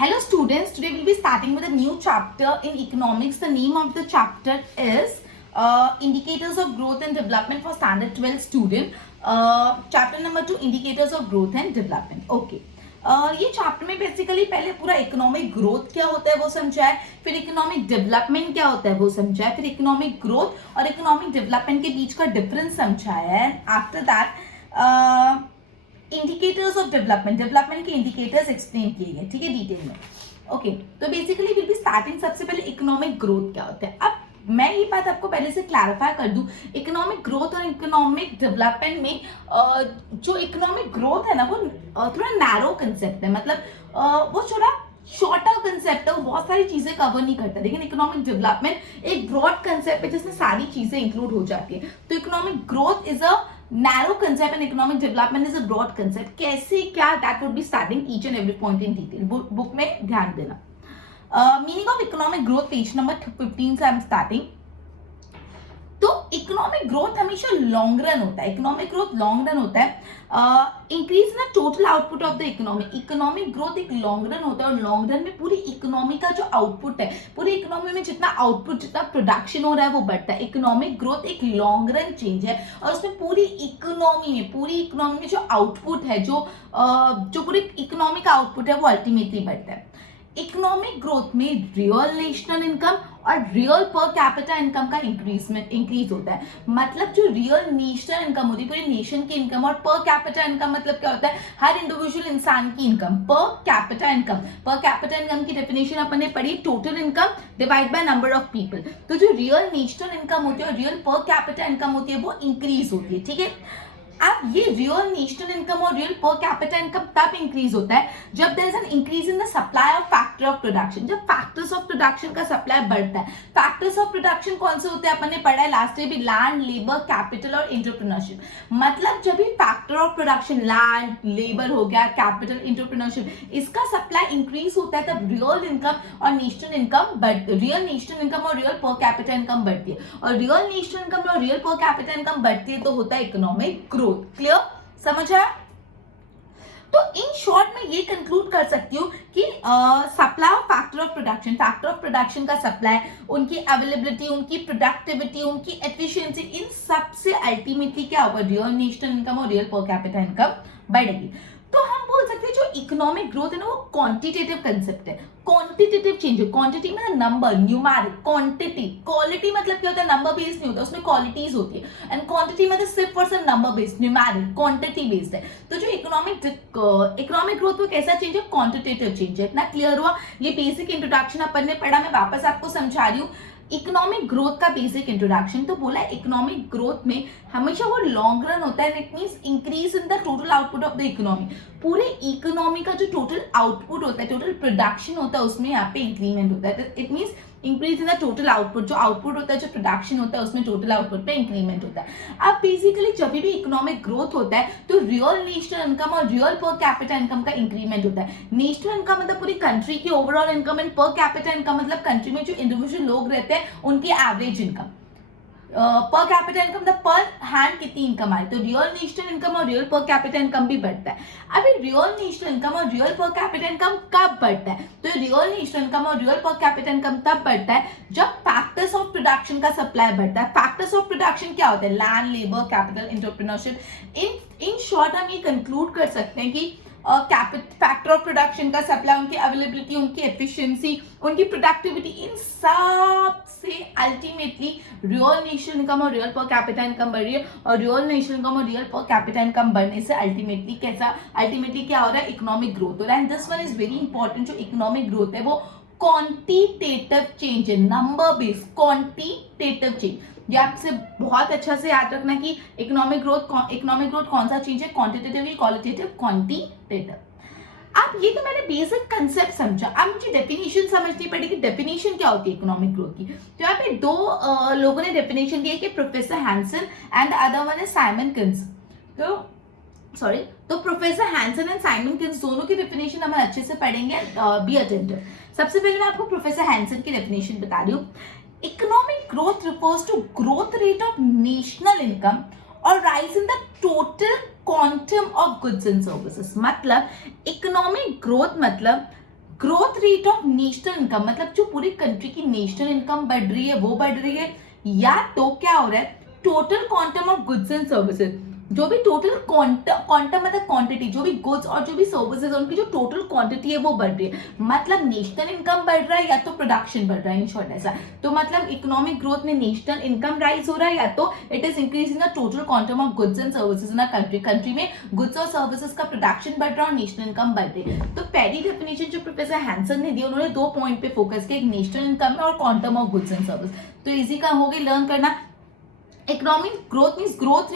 Hello students, today we'll be starting with a new chapter in economics. The name of the chapter is Indicators of Growth and Development for Standard 12 student. Chapter number 2, Indicators of Growth and Development. Okay. ये chapter में basically पहले पूरा economic growth क्या होता है वो समझा है, फिर इकोनॉमिक डेवलपमेंट क्या होता है वो समझा है, फिर इकोनॉमिक ग्रोथ और इकोनॉमिक डेवलपमेंट के बीच का डिफरेंस समझाया है. After that indicators of development के इंडिकेटर्स एक्सप्लेन किए गए, ठीक है, डिटेल में. ओके, तो बेसिकली विल बी स्टार्टिंग. सबसे पहले इकोनॉमिक ग्रोथ क्या होता है. अब मैं ये बात आपको पहले से क्लैरिफाई कर दूं, इकोनॉमिक ग्रोथ और इकोनॉमिक डेवलपमेंट में जो इकोनॉमिक ग्रोथ है ना वो थोड़ा नैरो कंसेप्ट है, मतलब वो थोड़ा शॉर्टर कंसेप्ट है, वो बहुत सारी चीजें कवर नहीं करता. लेकिन इकोनॉमिक डेवलपमेंट एक ब्रॉड कंसेप्ट है जिसमें सारी चीजें इंक्लूड हो जाती है. तो economic growth is a narrow concept and economic development is a broad concept. कैसे क्या, that would be starting each and every point in detail. Book में ध्यान देना. Meaning of economic growth, page number 15 से I'm starting. तो economic growth हमेशा long run होता है. इकोनॉमिक ग्रोथ लॉन्ग रन होता है. इंक्रीज ना total output of the economy. Economic growth एक लॉन्ग रन होता है और लॉन्ग रन में पूरी इकोनॉमी का जो आउटपुट है, पूरी इकोनॉमी में जितना आउटपुट, जितना प्रोडक्शन हो रहा है वो बढ़ता है. इकोनॉमिक ग्रोथ एक लॉन्ग रन चेंज है और उसमें पूरी इकोनॉमी में जो आउटपुट है, जो पूरी इकोनॉमी का आउटपुट है वो अल्टीमेटली बढ़ता है. इकोनॉमिक ग्रोथ में रियल नेशनल इनकम और रियल पर कैपिटा इनकम का इंक्रीज होता है. मतलब जो रियल नेशनल इनकम होती है, पूरी नेशन की इनकम, और पर कैपिटा इनकम मतलब क्या होता है, हर इंडिविजुअल इंसान की इनकम. पर कैपिटा इनकम की डेफिनेशन अपन ने पढ़ी, total income divide by number of people. तो जो रियल नेशनल इनकम होती है और रियल पर कैपिटा इनकम होती है वो इंक्रीज होती है, ठीक है. अब ये रियल नेशनल इनकम और रियल पर कैपिटा इनकम तब इंक्रीज होता है जब there is an increase in the supply of factor of production. जब फैक्टर्स ऑफ प्रोडक्शन का सप्लाई बढ़ता है. फैक्टर्स ऑफ प्रोडक्शन कौन से होते हैं, अपन ने पढ़ा है लास्ट ईयर भी, लैंड, लेबर, कैपिटल और एंटरप्रेन्योरशिप. मतलब जब भी factor of production, land, labour हो गया, कैपिटल, एंटरप्रेन्योरशिप, इसका सप्लाई इंक्रीज होता है तब रियल इनकम और national income real national income और रियल पर कैपिटा इनकम बढ़ती है. और रियल नेशनल इनकम और रियल पर कैपिटा इनकम बढ़ती है तो होता है इकोनॉमिक ग्रोथ. क्लियर, समझ आया. तो इन शॉर्ट में ये कंक्लूड कर सकती हूँ कि supply of factor of production का सप्लाई, उनकी अवेलेबिलिटी, उनकी प्रोडक्टिविटी, उनकी एफिशिएंसी, इन सब से अल्टीमेटली क्या होगा, रियल नेशनल इनकम और रियल पर कैपिटा इनकम बढ़ेगी. तो हम बोल सकते हैं जो इकोनॉमिक ग्रोथ है ना वो क्वांटिटेटिव कंसेप्ट है. क्वांटिटेटिव चेंज है. क्वांटिटी मतलब नंबर, न्यूमेरिक. क्वांटिटी, क्वालिटी मतलब क्या होता है, नंबर बेस्ड नहीं होता, उसमें क्वालिटीज होती है. एंड क्वांटिटी मतलब सिर्फ और सिर्फ number based, numeric, quantity based है. तो जो इकोनॉमिक ग्रोथ वो कैसा चेंज है, क्वांटिटेटिव चेंज है. इतना क्लियर हुआ. ये बेसिक इंट्रोडक्शन अपन ने पढ़ा, मैं वापस आपको समझा रही हूँ. इकोनॉमिक ग्रोथ का बेसिक इंट्रोडक्शन. तो बोला इकोनॉमिक ग्रोथ में हमेशा वो लॉन्ग रन होता है. It means increase in the total output of the economy. पूरे इकोनॉमी का जो टोटल आउटपुट होता है, टोटल प्रोडक्शन होता है, उसमें यहाँ पे इंक्रीमेंट होता है. It means increase in the total output. जो आउटपुट होता है, जो प्रोडक्शन होता है, उसमें टोटल आउटपुट पे इंक्रीमेंट होता है. अब बेसिकली जब भी इकोनॉमिक ग्रोथ होता है तो रियल नेशनल इनकम और रियल पर कैपिटा इनकम का इंक्रीमेंट होता है. नेशनल इनकम मतलब पूरी कंट्री की ओवरऑल इनकम, एंड पर कैपिटा इनकम मतलब कंट्री में जो इंडिविजुअल लोग रहते हैं उनकी एवरेज इनकम. पर कैपिटा इनकम मतलब पर हैंड कितनी इनकम आई. तो रियल नेशनल इनकम और रियल पर कैपिटा इनकम भी बढ़ता है. अभी रियल नेशनल इनकम और रियल पर कैपिटा इनकम कब बढ़ता है, तो रियल नेशनल इनकम और रियल पर कैपिटा इनकम तब बढ़ता है जब फैक्टर्स ऑफ प्रोडक्शन का सप्लाई बढ़ता है. फैक्टर्स ऑफ प्रोडक्शन क्या होते हैं, land, labour, capital, entrepreneurship. In short हम ये कंक्लूड कर सकते हैं कि फैक्टर ऑफ प्रोडक्शन का सप्लाई, उनकी अवेलेबिलिटी, उनकी एफिशिएंसी, उनकी प्रोडक्टिविटी, इन सब से अल्टीमेटली रियल नेशनल इनकम और रियल पर कैपिटा इनकम बढ़ रही है. और रियल नेशनल इनकम और रियल पर कैपिटा इनकम बढ़ने से अल्टीमेटली क्या हो रहा है, इकोनॉमिक ग्रोथ हो रहा है. And this one is very important. जो इकोनॉमिक ग्रोथ है वो क्वांटिटेटिव चेंज है, नंबर बेस्ड क्वांटिटेटिव चेंज. ये आपसे बहुत अच्छा से याद रखना कि इकोनॉमिक ग्रोथ कौन सा चीज है, क्वांटिटेटिव या क्वालिटेटिव, क्वांटिटेटिव. अब ये तो मैंने बेसिक कंसेप्ट समझा. अब मुझे डेफिनेशन समझनी पड़ेगी. डेफिनेशन क्या होती है इकोनॉमिक ग्रोथ की. तो यहाँ पे दो लोगों ने डेफिनेशन दिया कि professor Hansen and the other one is Simon Kins. तो professor Hansen and Simon Kins दोनों की डेफिनेशन हम अच्छे से पढ़ेंगे. Be attentive. सबसे पहले मैं आपको प्रोफेसर हैंसन की डेफिनेशन बता रही हूँ. Economic growth refers to growth rate of national income or rise in the total quantum of goods and services. मतलब economic growth मतलब growth rate of national income, मतलब जो पूरी कंट्री की नेशनल इनकम बढ़ रही है वो बढ़ रही है, या तो क्या हो रहा है, total quantum of goods and services, जो भी टोटल क्वांटम मतलब क्वांटिटी, जो भी गुड्स और जो भी सर्विसेज उनकी जो टोटल क्वांटिटी है वो बढ़ रही है, मतलब नेशनल इनकम बढ़ रहा है या तो प्रोडक्शन बढ़ रहा है, इन शॉर्ट ऐसा। तो मतलब इकोनॉमिक ग्रोथ में नेशनल इनकम राइज हो रहा है या तो it is increasing the total quantum of goods and services in a country, country में गुड्स और सर्विसेज का प्रोडक्शन बढ़ रहा है और नेशनल इनकम बढ़ रही है। तो पहली डेफिनेशन जो प्रोफेसर हैंसन ने दी, उन्होंने 2 पॉइंट पे फोकस किया, एक नेशनल इनकम है और quantum of goods and service. तो इजी का हो गई लर्न करना। Economic growth means growth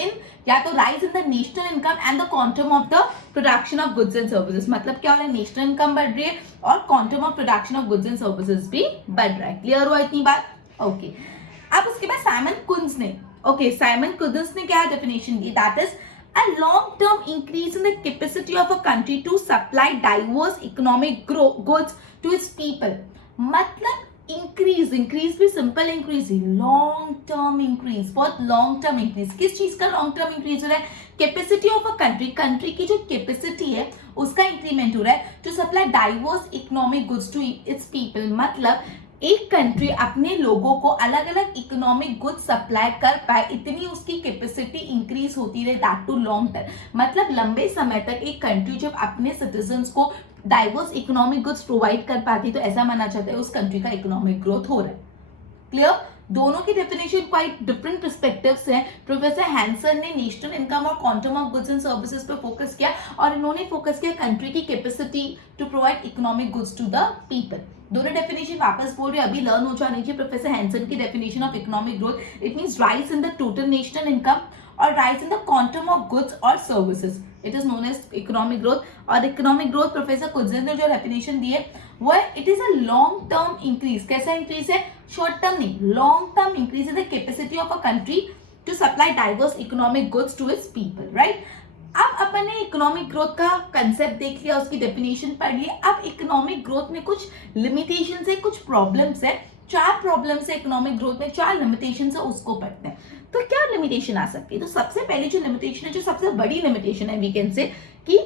in या तो rise in the national income and the quantum of the production of goods and services, मतलब क्या हो रहा है, नेशनल इनकम बढ़ रही है और quantum of production of goods and services भी बढ़ रहा है। क्लियर हुआ इतनी बात? ओके। अब उसके बाद साइमन कुंज ने क्या definition the, that is a long-term increase in the capacity of a country to supply diverse economic goods to its people। मतलब इंक्रीज भी सिंपल इंक्रीज है, लॉन्ग टर्म इंक्रीज, बहुत लॉन्ग टर्म इंक्रीज। किस चीज का long term increase हो रहा है? कैपेसिटी ऑफ अ कंट्री की जो कैपेसिटी है उसका इंक्रीमेंट हो रहा है to supply diverse economic goods to its people. मतलब एक कंट्री अपने लोगों को अलग अलग इकोनॉमिक गुड्स सप्लाई कर पाए, इतनी उसकी कैपेसिटी इंक्रीज होती रहे, दैट टू लॉन्ग टर्म। मतलब लंबे समय तक एक कंट्री जब अपने सिटीजन्स को डाइवर्स इकोनॉमिक गुड्स प्रोवाइड कर पाती, तो ऐसा माना जाता है उस कंट्री का इकोनॉमिक ग्रोथ हो रहा है। क्लियर? दोनों की डेफिनेशन क्वाइट डिफरेंट पर्सपेक्टिव्स हैं। प्रोफेसर हैंसन ने नेशनल इनकम और quantum of goods and services पे फोकस किया और इन्होंने फोकस किया कंट्री की capacity to provide economic goods to the people. दोनों डेफिनेशन वापस बोल रहे हैं, अभी लर्न हो जानी चाहिए। प्रोफेसर हैंसन की definition of economic growth, it means rise in the total national income और rise in the quantum of goods और services, it is known as economic growth. और इकोनॉमिक ग्रोथ प्रोफेसर कुंजन ने जो डेफिनेशन दी है वो है it is a long term increase. कैसा इंक्रीज है? शॉर्ट टर्म नहीं, long term increase in the capacity of a country to supply diverse economic goods to its people, right. अब अपन ने इकोनॉमिक ग्रोथ का कंसेप्ट देख लिया, उसकी डेफिनेशन पढ़ ली। अब इकोनॉमिक ग्रोथ में कुछ लिमिटेशंस है, कुछ प्रॉब्लम्स है, 4 प्रॉब्लम्स है इकोनॉमिक ग्रोथ में, 4 लिमिटेशंस है, उसको पढ़ते हैं। तो क्या लिमिटेशन आ सकती है? तो सबसे पहले जो लिमिटेशन है, जो सबसे बड़ी लिमिटेशन है, वी कैन से कि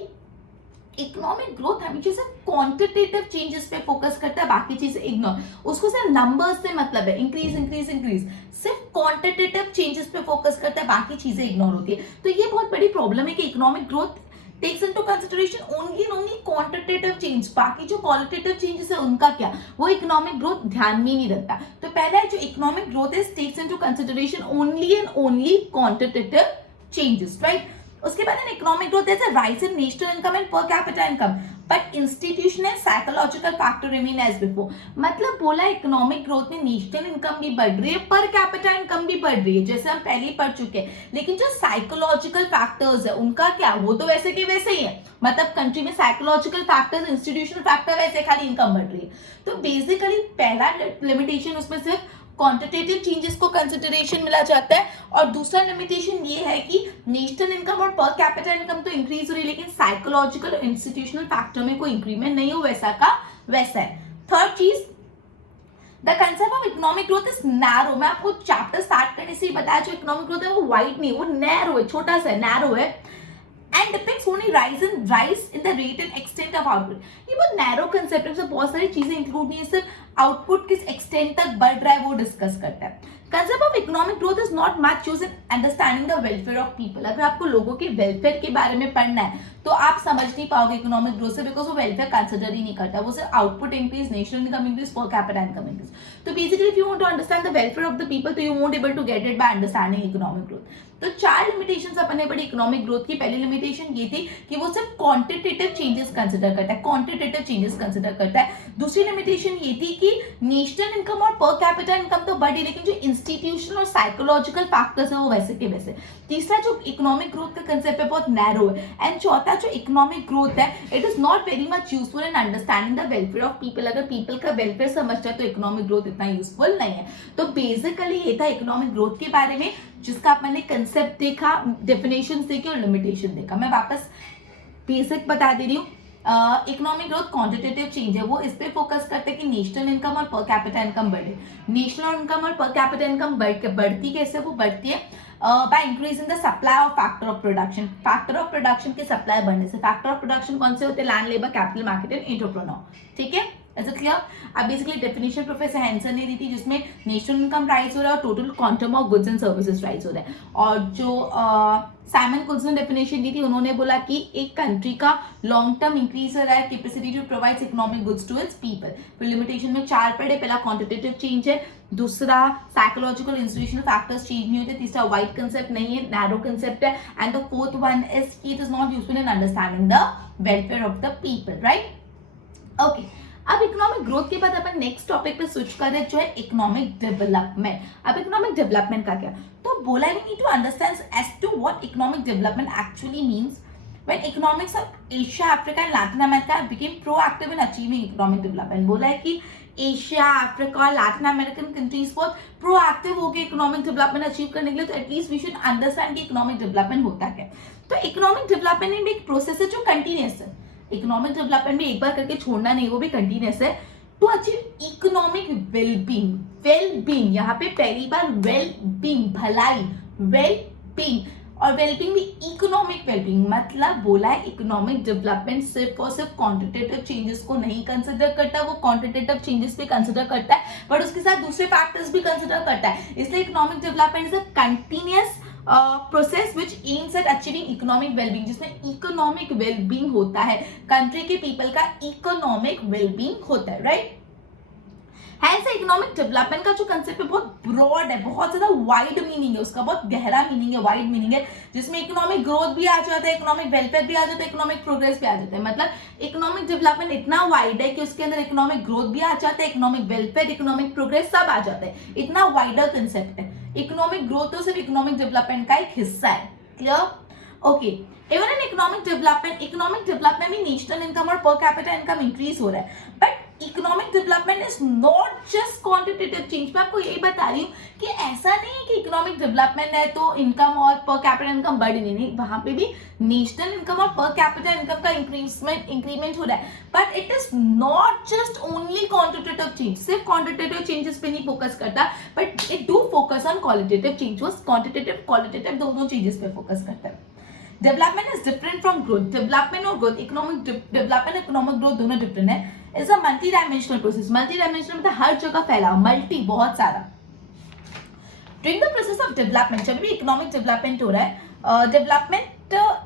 इकोनॉमिक ग्रोथ हमेशा से क्वांटिटेटिव चेंजेस पे फोकस करता है, बाकी चीजें इग्नोर। उसको सिर्फ नंबर्स से मतलब है, इंक्रीज इंक्रीज इंक्रीज, सिर्फ क्वांटिटेटिव चेंजेस पे फोकस करता है, बाकी चीजें इग्नोर होती है। तो ये बहुत बड़ी प्रॉब्लम है कि economic growth takes into consideration only quantitative change, बाकी जो क्वालिटेटिव चेंजेस है उनका क्या, वो इकोनॉमिक ग्रोथ ध्यान में नहीं रखता। तो पहला है जो इकोनॉमिक ग्रोथ है takes into consideration only and only quantitative changes, right. उसके बाद economic growth is a rise in national income and per capita income, but institutional psychological factor remain as before। मतलब बोला इकोनॉमिक ग्रोथ में national income भी बढ़ रही है, पर कैपिटा इनकम भी बढ़ रही है, जैसे हम पहले ही पढ़ चुके हैं। लेकिन जो साइकोलॉजिकल फैक्टर्स है उनका क्या, वो तो वैसे के वैसे ही है। मतलब कंट्री में साइकोलॉजिकल फैक्टर्स, इंस्टीट्यूशनल फैक्टर वैसे, खाली इनकम बढ़ रही है। तो बेसिकली पहला लिमिटेशन उसमें सिर्फ क्वांटिटेटिव चेंजेस को कंसिडरेशन मिला जाता है, और दूसरा लिमिटेशन ये है कि नेशनल इनकम और पर कैपिटा इनकम तो इंक्रीज हो रही है, लेकिन साइकोलॉजिकल और इंस्टीट्यूशनल फैक्टर में कोई इंक्रीमेंट नहीं हो, वैसा का वैसा है। थर्ड चीज, the concept of economic growth is narrow. मैं आपको चैप्टर स्टार्ट करने से ही बताया, जो इकोनॉमिक ग्रोथ है वो वाइड नहीं, वो नैरो है, छोटा सा नैरो है, and depicts only rise in the rate and extent of output। ये बहुत नैरो कंसेप्ट है, बहुत सारी चीजें इंक्लूड नहीं है, सिर्फ आउटपुट किस एक्सटेंट तक बढ़ रहा है वो डिस्कस करता है। Concept of economic growth is not much used in understanding the welfare of people. अगर आपको लोगों के वेलफेयर के बारे में पढ़ना है तो आप समझ नहीं पाओगे इकोनॉमिक ग्रोथ से, बिकॉज वो वेलफेयर कंसिडर ही नहीं करता, वो सिर्फ output increase, national income increase, per capita income increase. तो basically if you want to understand the welfare of the people, तो you won't able to get it by understanding economic growth. तो 4 limitations अपन ने पढ़ी economic growth की। पहली limitation ये थी कि वो सिर्फ क्वांटिटेटिव चेंजेस कंसिडर करता है, क्वांटिटेटिव चेंजेस कंसिडर करता है। दूसरी लिमिटेशन ये थी कि नेशनल इनकम और पर कैपिटा इनकम तो बढ़ी, लेकिन जो इंस्टीट्यूशनल और साइकोलॉजिकल फैक्टर्स है वो वैसे के वैसे। तीसरा जो इकोनॉमिक ग्रोथ का कंसेप्ट है बहुत नैरो है। एंड चौथा जो इकोनॉमिक ग्रोथ है, it is not very much useful in understanding the welfare of people. अगर पीपल का वेलफेयर समझता है तो इकोनॉमिक ग्रोथ इतना यूजफुल नहीं है। तो बेसिकली ये था इकोनॉमिक ग्रोथ के बारे में, जिसका मैंने कंसेप्ट देखा, डेफिनेशन देखी और लिमिटेशन देखा। मैं वापस बेसिक बता दे रही हूँ। इकोनॉमिक ग्रोथ क्वांटिटेटिव चेंज है, वो इस पे फोकस करते हैं कि नेशनल इनकम और पर कैपिटा इनकम बढ़े। नेशनल इनकम और पर कैपिटा इनकम बढ़ती कैसे, वो बढ़ती है by increasing the supply of factor of production, factor of production के सप्लाई बढ़ने से। फैक्टर ऑफ प्रोडक्शन कौन से होते हैं? Land, labour, capital, market and entrepreneur, ठीक है, ऐसा क्लियर। अब बेसिकली डेफिनेशन प्रोफेसर हैंसन ने दी थी जिसमें नेशनल इनकम राइज हो रहा है और total quantum of goods and services rise हो रहा है। और जो साइमन कुल्स ने डेफिनेशन दी थी, उन्होंने बोला कि एक कंट्री का लॉन्ग टर्म इंक्रीज हो रहा है capacity to provide economic goods to its people. फिर लिमिटेशन में 4 पढ़े, पहला क्वांटिटेटिव चेंज है, दूसरा साइकोलॉजिकल इंस्टीट्यूशनल फैक्टर्स चेंज नहीं होते, तीसरा वाइड कंसेप्ट नहीं है, नैरो कंसेप्ट है, and the fourth one is it is not useful in understanding the welfare of the people, right. Okay, अब इकोनॉमिक ग्रोथ के बाद अपन नेक्स्ट टॉपिक पे स्विच कर रहे हैं जो है इकोनॉमिक डेवलपमेंट। अब इकोनॉमिक डेवलपमेंट का क्या, तो बोला we need to understand as to what economic development actually means when economics of Asia, Africa and Latin America became proactive in achieving economic development. बोला है कि एशिया, अफ्रीका और Latin American countries बहुत proactive हो गए economic development achieve करने के लिए, तो एटलीस्ट वी शुड अंडरस्टैंड कि इकोनॉमिक डेवलपमेंट होता क्या। तो इकोनॉमिक डेवलपमेंट में एक प्रोसेस है जो कंटिन्यूअस है। इकोनॉमिक डेवलपमेंट भी एक बार करके छोड़ना नहीं, वो भी कंटिन्यूअस है। To achieve economic wellbeing, wellbeing यहाँ पे पहली बार वेलबींग, भलाई, वेलबींग, और वेलबींग भी इकोनॉमिक वेलबींग, मतलब बोला है इकोनॉमिक डेवलपमेंट सिर्फ और सिर्फ क्वांटिटेटिव चेंजेस को नहीं कंसिडर करता, वो क्वांटिटेटिव चेंजेस भी कंसिडर करता है बट उसके साथ दूसरे फैक्टर्स भी कंसिडर करता है। इसलिए economic development is a continuous process which aims at achieving economic wellbeing, जिसमें इकोनॉमिक वेलबींग होता है, कंट्री के पीपल का इकोनॉमिक वेलबींग होता है, राइट। ऐसे इकोनॉमिक डेवलपमेंट का जो कंसेप्ट है बहुत ब्रॉड है, बहुत ज्यादा वाइड मीनिंग है उसका, बहुत गहरा मीनिंग है, वाइड मीनिंग है, जिसमें इकोनॉमिक ग्रोथ भी आ जाता है, इकोनॉमिक वेलफेयर भी आ जाता है, इकोनॉमिक प्रोग्रेस भी आ जाता है। मतलब इकोनॉमिक डेवलपमेंट इतना वाइड है कि उसके अंदर इकोनॉमिक ग्रोथ भी आ जाता है, इकोनॉमिक वेलफेयर, इकोनॉमिक प्रोग्रेस सब आ जाता है, इतना वाइडर कंसेप्ट है। इकोनॉमिक ग्रोथ तो सिर्फ इकोनॉमिक डेवलपमेंट का एक हिस्सा है, clear, okay. Even in economic development में नेशनल इनकम और पर कैपिटा इनकम इंक्रीज हो रहा है, but economic development is not just quantitative change. मैं आपको यही बता रही हूँ कि ऐसा नहीं है कि इकोनॉमिक डेवलपमेंट है तो इनकम और पर कैपिटा इनकम बढ़ नहीं, वहां पे भी नेशनल इनकम और पर कैपिटा इनकम का इंक्रीमेंट हो रहा है, but it is not just only quantitative change, सिर्फ क्वांटिटेटिव चेंजेस पे नहीं फोकस करता, but it do focus on qualitative changes, quantitative दोनों चेंजेस पे फोकस करता है। Development is different from growth, development और growth, economic development economic growth दोनों डिफरेंट है। Is a multi dimensional process, multi dimensional मतलब हर जगह फैला, मल्टी बहुत सारा। During the process of development, जब भी इकोनॉमिक डेवलपमेंट हो रहा है, development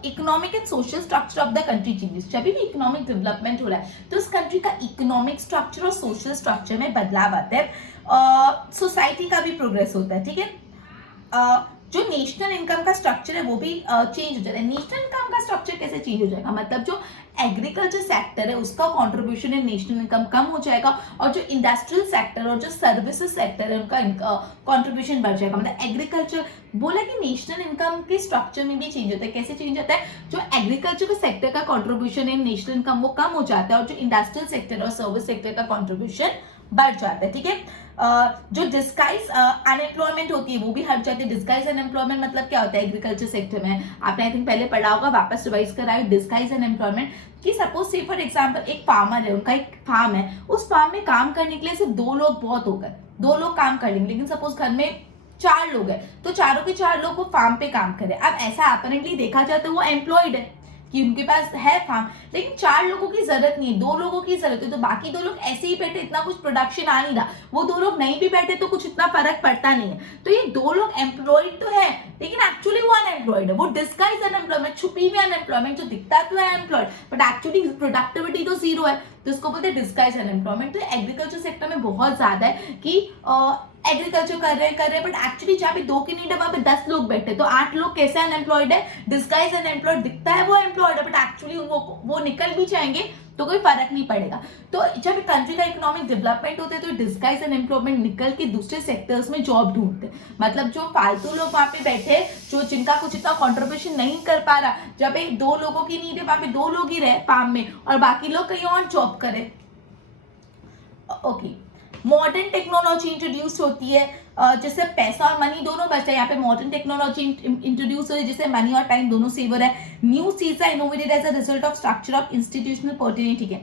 economic and social structure of the country changes, जब भी इकोनॉमिक डेवलपमेंट हो रहा है तो उस कंट्री का इकोनॉमिक स्ट्रक्चर और सोशल स्ट्रक्चर में बदलाव आता है, सोसाइटी का भी प्रोग्रेस होता है, ठीक है। जो नेशनल इनकम का स्ट्रक्चर है वो भी चेंज हो जाता है। नेशनल इनकम का स्ट्रक्चर कैसे चेंज हो जाएगा, मतलब जो एग्रीकल्चर सेक्टर है उसका कंट्रीब्यूशन इन नेशनल इनकम कम हो जाएगा, और जो इंडस्ट्रियल सेक्टर और जो सर्विसेज सेक्टर है उनका कंट्रीब्यूशन बढ़ जाएगा। मतलब एग्रीकल्चर बोला कि नेशनल इनकम के स्ट्रक्चर में भी चेंज होता है। कैसे चेंज होता है, जो एग्रीकल्चर के सेक्टर का कंट्रीब्यूशन इन नेशनल इनकम वो कम हो जाता है, और जो इंडस्ट्रियल सेक्टर और सर्विस सेक्टर का कंट्रीब्यूशन बढ़ जाता है, ठीक है। जो डिस्गाइज अनएम्प्लॉयमेंट होती है वो भी हट जाती है। डिस्गाइज अनएम्प्लॉयमेंट मतलब क्या होता है, एग्रीकल्चर सेक्टर में आपने आई थिंक पहले पढ़ा होगा, वापस रिवाइज कराए। डिस्गाइज अनएम्प्लॉयमेंट कि सपोज से फॉर एग्जांपल एक फार्मर है, उनका एक फार्म है, उस फार्म में काम करने के लिए सिर्फ 2 लोग बहुत हो गए, 2 लोग काम कर लेंगे, लेकिन सपोज घर में 4 लोग हैं तो चारों के 4 लोग वो फार्म पे काम करें। अब ऐसा अपरेंटली देखा जाए तो वो एम्प्लॉयड है कि उनके पास है फार्म, लेकिन 4 लोगों की जरूरत नहीं है, 2 लोगों की जरूरत है, तो बाकी 2 लोग ऐसे ही बैठे, इतना कुछ प्रोडक्शन आ नहीं रहा, वो 2 लोग नहीं भी बैठे तो कुछ इतना फर्क पड़ता नहीं है। तो ये 2 लोग एम्प्लॉयड तो है लेकिन एक्चुअली वो अनएम्प्लॉयड है, वो डिस्गाइज अनएम्प्लॉयमेंट, छुपी हुई अनएम्प्लॉयमेंट, जो दिखता तो है एम्प्लॉयड बट एक्चुअली प्रोडक्टिविटी तो 0 है, तो इसको बोलते हैं डिस्गाइज अनएम्प्लॉयमेंट। तो एग्रीकल्चर सेक्टर में बहुत ज्यादा है कि एग्रीकल्चर कर रहे हैं बट एक्चुअली जहाँ पे 2 की नीड है वहां पे 10 लोग बैठे, तो 8 लोग कैसे अनएम्प्लॉयड है, डिस्गाइज अनएम्प्लॉयड, दिखता है वो एम्प्लॉयड है बट एक्चुअली वो निकल भी जाएंगे तो कोई फर्क नहीं पड़ेगा। तो जब कंट्री का इकोनॉमिक डेवलपमेंट होता है तो डिस्गाइज अनएम्प्लॉयमेंट निकल के दूसरे सेक्टर्स में जॉब ढूंढते हैं। मतलब जो फालतू लोग वहां पे बैठे, जो जिनका कुछ इतना कॉन्ट्रीब्यूशन नहीं कर पा रहा, जब 2 लोगों की नीड है वहां पे 2 लोग ही रहे फार्म में और बाकी लोग कहीं और जॉब करें। ओके, मॉडर्न टेक्नोलॉजी इंट्रोड्यूस होती है जिससे पैसा और मनी दोनों बचता है। यहाँ पे मॉडर्न टेक्नोलॉजी इंट्रोड्यूस हो रही है जिससे मनी और टाइम दोनों सेव हो रहा है। न्यू चीज है innovated as a result of structure of institutional opportunity, ठीक है।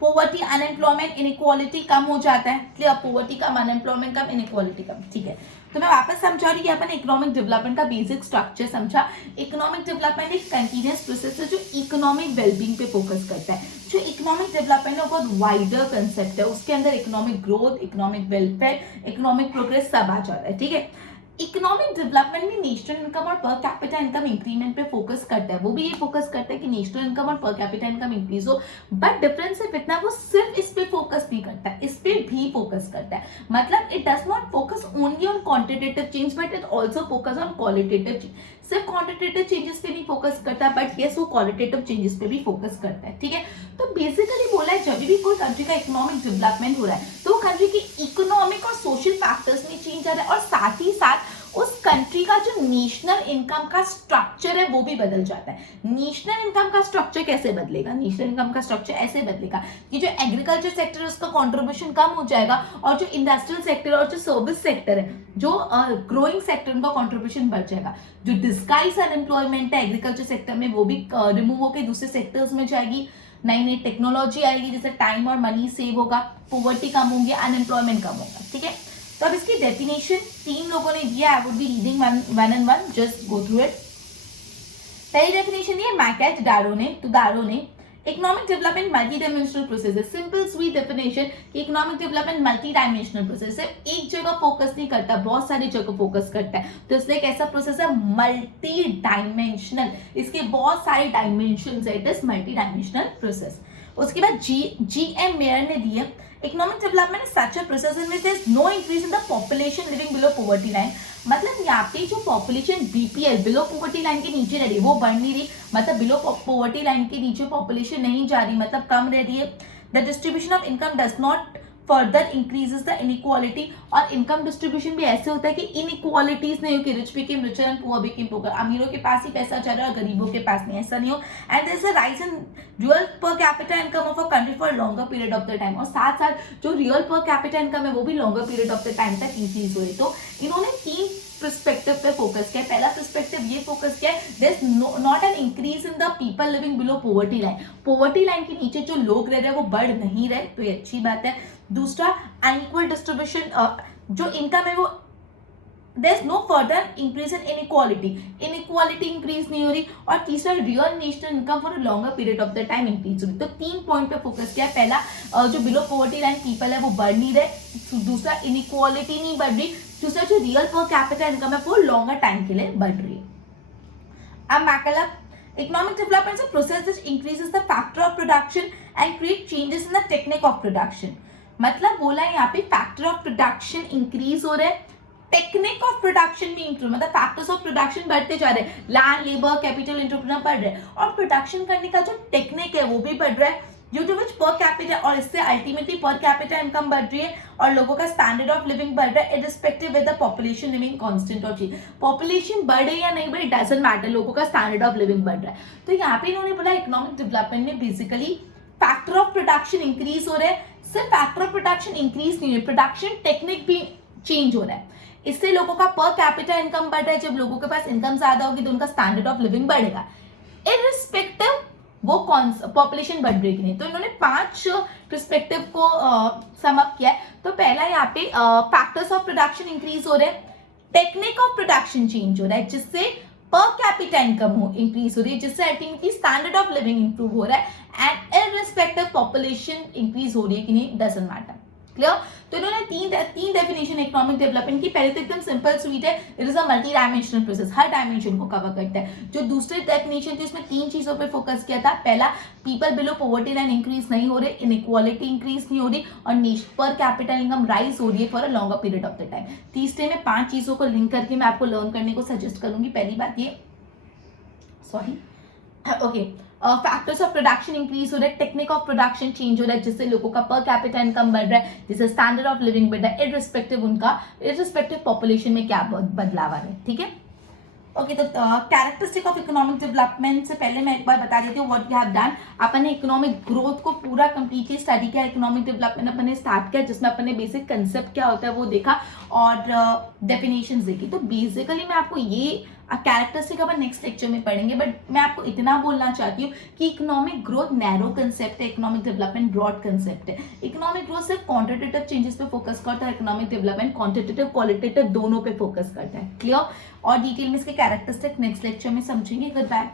पोवर्टी, अनएम्प्लॉयमेंट, इनइक्वालिटी कम हो जाता है, क्लियर, पोवर्टी कम, अनएम्प्लॉयमेंट कम, इनइक्वालिटी कम, ठीक है। तो मैं वापस समझा रही हूँ, अपन इकोनॉमिक डेवलपमेंट का बेसिक स्ट्रक्चर समझा। इकोनॉमिक डेवलपमेंट एक कंटिन्यूअस प्रोसेस है जो इकोनॉमिक वेलबींग पे फोकस करता है। जो इकोनॉमिक डेवलपमेंट है बहुत वाइडर कंसेप्ट है, उसके अंदर economic growth, economic welfare, economic progress सब आ जाता है, ठीक है। इकोनॉमिक डेवलपमेंट में नेशनल इनकम और पर कैपिटा इनकम इंक्रीमेंट पे फोकस करता है, वो भी ये फोकस करता है कि नेशनल इनकम और पर कैपिटा इनकम इंक्रीज हो, बट डिफरेंस सिर्फ इतना, वो सिर्फ इस पे फोकस नहीं करता है, इस पे भी फोकस करता है। मतलब it does not focus only on quantitative change but it also focus on qualitative change. सिर्फ क्वांटिटेटिव चेंजेस पे नहीं फोकस करता, बट यस वो क्वालिटेटिव चेंजेस पे भी फोकस करता है, ठीक है। तो बेसिकली बोला है, जब भी कोई कंट्री का इकोनॉमिक डेवलपमेंट हो रहा है तो वो कंट्री के इकोनॉमिक और सोशल फैक्टर्स में चेंज आ रहा है, और साथ ही साथ उस कंट्री का जो नेशनल इनकम का स्ट्रक्चर है वो भी बदल जाता है। नेशनल इनकम का स्ट्रक्चर कैसे बदलेगा? नेशनल इनकम का स्ट्रक्चर ऐसे बदलेगा कि जो एग्रीकल्चर सेक्टर है उसका कंट्रीब्यूशन कम हो जाएगा, और जो इंडस्ट्रियल सेक्टर और जो सर्विस सेक्टर है, जो ग्रोइंग सेक्टर, उनका कंट्रीब्यूशन बढ़ जाएगा। जो डिस्गाइज अनएम्प्लॉयमेंट है एग्रीकल्चर सेक्टर में वो भी रिमूव होकर दूसरे सेक्टर्स में जाएगी। नई नई टेक्नोलॉजी आएगी जिससे टाइम और मनी सेव होगा, पॉवर्टी कम होगी, अनएम्प्लॉयमेंट कम होगा, ठीक है। तो अब इसकी डेफिनेशन 3 लोगों ने दिया, I would be reading one and one, just go through it. पहली डेफिनेशन दी है मैकेट डारो ने, economic development multi dimensional process है। सिंपल स्वीट डेफिनेशन कि economic development multi dimensional process है, एक जगह फोकस नहीं करता, बहुत सारी जगह फोकस करता है, तो इसलिए एक ऐसा प्रोसेस है मल्टी डायमेंशनल, इसके बहुत सारे डायमेंशंस है, it is multi dimensional process. उसके बाद जी.एम. मेयर ने दी है, economic development is such a process in which there is no increase in the population living below poverty line. मतलब यहाँ पे जो population BPL below poverty line के नीचे रह रही है वो बढ़ नहीं रही, मतलब बिलो पॉवर्टी लाइन के नीचे पॉपुलेशन नहीं जा रही, मतलब कम रह रही है। The distribution of income does not further increases the inequality, और इनकम डिस्ट्रीब्यूशन भी ऐसे होता है कि इनइक्वालिटीज नहीं हो कि rich became richer and poor became poor, अमीरों के पास ही पैसा चल रहा है और गरीबों के पास नहीं, ऐसा नहीं हो। And there is a rise in real per capita income of a country for longer period of the time, और साथ साथ जो रियल पर कैपिटा इनकम है वो भी longer period of the time तक इंक्रीज हो रही। तो इन्होंने 3 पर्सपेक्टिव पे फोकस किया। पहला पर्सपेक्टिव ये फोकस किया there is not an increase in the people living below poverty line, poverty line के नीचे जो लोग रह रहे हैं वो बढ़ नहीं रहे, तो ये अच्छी बात है। दूसरा, अनइक्वल डिस्ट्रीब्यूशन, जो इनकम है वो there is no further increase in inequality increase नहीं हो रही। और तीसरा, real national income for a longer period of the time increase हो रही। तो 3 पॉइंट पे फोकस किया। पहला, जो बिलो पॉवर्टी लाइन पीपल है वो बढ़ नहीं रहे, दूसरा इनइक्वालिटी नहीं बढ़ रही, दूसरा जो रियल पर कैपिटा इनकम है वो लॉन्गर टाइम के लिए बढ़ रही है। अब McCullum, economic development is a process which increases the factor of production and create changes in the technique of production। मतलब बोला है यहाँ पे फैक्टर ऑफ प्रोडक्शन इंक्रीज हो रहा है, टेक्निक ऑफ प्रोडक्शन भी इंक्रीज, मतलब फैक्टर्स ऑफ प्रोडक्शन बढ़ते जा रहे हैं, लैंड, लेबर, कैपिटल, एंटरप्रेन्योर बढ़ रहे हैं, और प्रोडक्शन करने का जो टेक्निक है वो भी बढ़ रहा है, due to which per capita, और इससे अल्टीमेटली पर कैपिटा इनकम बढ़ रही है और लोगों का स्टैंडर्ड ऑफ लिविंग बढ़ रहा है, irrespective with the population living constant और चेंज। पॉपुलेशन बढ़े या नहीं बढ़े डजंट मैटर, लोगों का स्टैंडर्ड ऑफ लिविंग बढ़ रहा है। तो यहाँ पे इन्होंने बोला इकोनॉमिक डेवलपमेंट में basically factor of production increase हो रहा है, सिर्फ फैक्टर ऑफ प्रोडक्शन इंक्रीज नहीं है, प्रोडक्शन टेक्निक भी चेंज हो रहा है, इससे लोगों का पर कैपिटा इनकम बढ़ रहा है। जब लोगों के पास इनकम ज्यादा होगी तो उनका स्टैंडर्ड ऑफ लिविंग बढ़ेगा, इररिस्पेक्टिव वो कौन पॉपुलेशन बढ़ रही कि नहीं। तो इन्होंने 5 पर्सपेक्टिव को सम अप किया है। तो पहला यहाँ पे फैक्टर्स ऑफ प्रोडक्शन इंक्रीज हो रहे हैं, टेक्निक ऑफ प्रोडक्शन चेंज हो रहा है जिससे पर कैपिटा इनकम इंक्रीज हो रही है, जिससे ultimately standard of living improve हो रहा है, एंड इररिस्पेक्टिव पॉपुलेशन इंक्रीज हो रही है कि नहीं डजंट मैटर। क्लियर? तो इन्होंने तीन डेफिनेशन इकोनॉमिक डेवलपमेंट की। पहले तो एकदम सिंपल स्वीट है, it is a multi dimensional process, her dimension को कवर करता है। जो दूसरी डेफिनेशन थी उसमें 3 चीजों पे फोकस किया था। पहला, people below poverty line increase नहीं हो रहे, इनइक्वालिटी इंक्रीज नहीं हो रही, और पर कैपिटल इनकम राइज हो रही है for a longer period of the time. तीसरे में 5 चीजों को लिंक करके मैं आपको लर्न करने को सजेस्ट करूंगी। पहली बात ये, फैक्टर्स ऑफ प्रोडक्शन इंक्रीज हो रहा है, टेक्निक ऑफ प्रोडक्शन चेंज हो रहा है जिससे लोगों का पर कैपिटा इनकम बढ़ रहा है, जिससे स्टैंडर्ड ऑफ लिविंग बढ़ रहा है, इररिस्पेक्टिव पॉपुलेशन में क्या बदलाव आ रहा है। ठीक है, ओके। तो कैरेक्टरिस्टिक ऑफ इकोनॉमिक डेवलपमेंट से पहले मैं एक बार बता देती हूँ व्हाट वी हैव डन। अपन ने इकोनॉमिक ग्रोथ को पूरा कंप्लीटली स्टडी किया, इकोनॉमिक डेवलपमेंट अपन ने स्टार्ट किया जिसमें अपन ने बेसिक कंसेप्ट क्या होता है वो देखा और डेफिनेशंस देखी। तो बेसिकली मैं आपको ये कैरेक्टरिस्टिक अपन नेक्स्ट लेक्चर में पढ़ेंगे, बट मैं आपको इतना बोलना चाहती हूँ कि इकोनॉमिक ग्रोथ नैरो कंसेप्ट है, इकोनॉमिक डेवलपमेंट ब्रॉड कंसेप्ट है। इकोनॉमिक ग्रोथ सिर्फ क्वांटिटेटिव चेंजेस पे फोकस करता है, इकोनॉमिक डेवलपमेंट क्वांटिटेटिव क्वालिटेटिव दोनों पे फोकस करता है। क्लियर? और डिटेल में इसके कैरेक्टरिस्टिक नेक्स्ट लेक्चर में समझेंगे। Good bye.